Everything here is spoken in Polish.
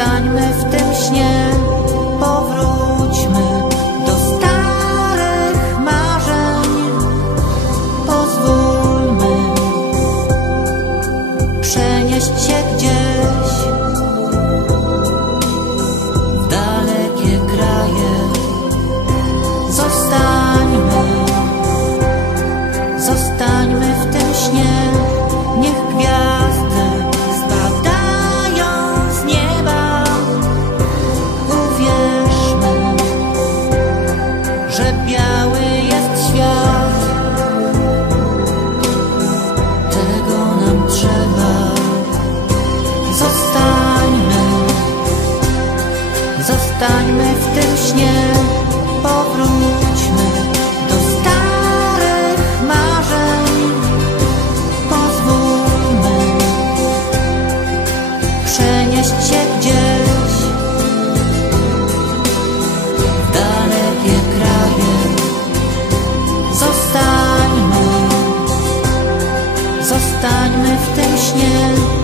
Zostańmy w tym śnie. znaleźć się gdzieś w dalekie kraje. Zostańmy, zostańmy w tym śnie.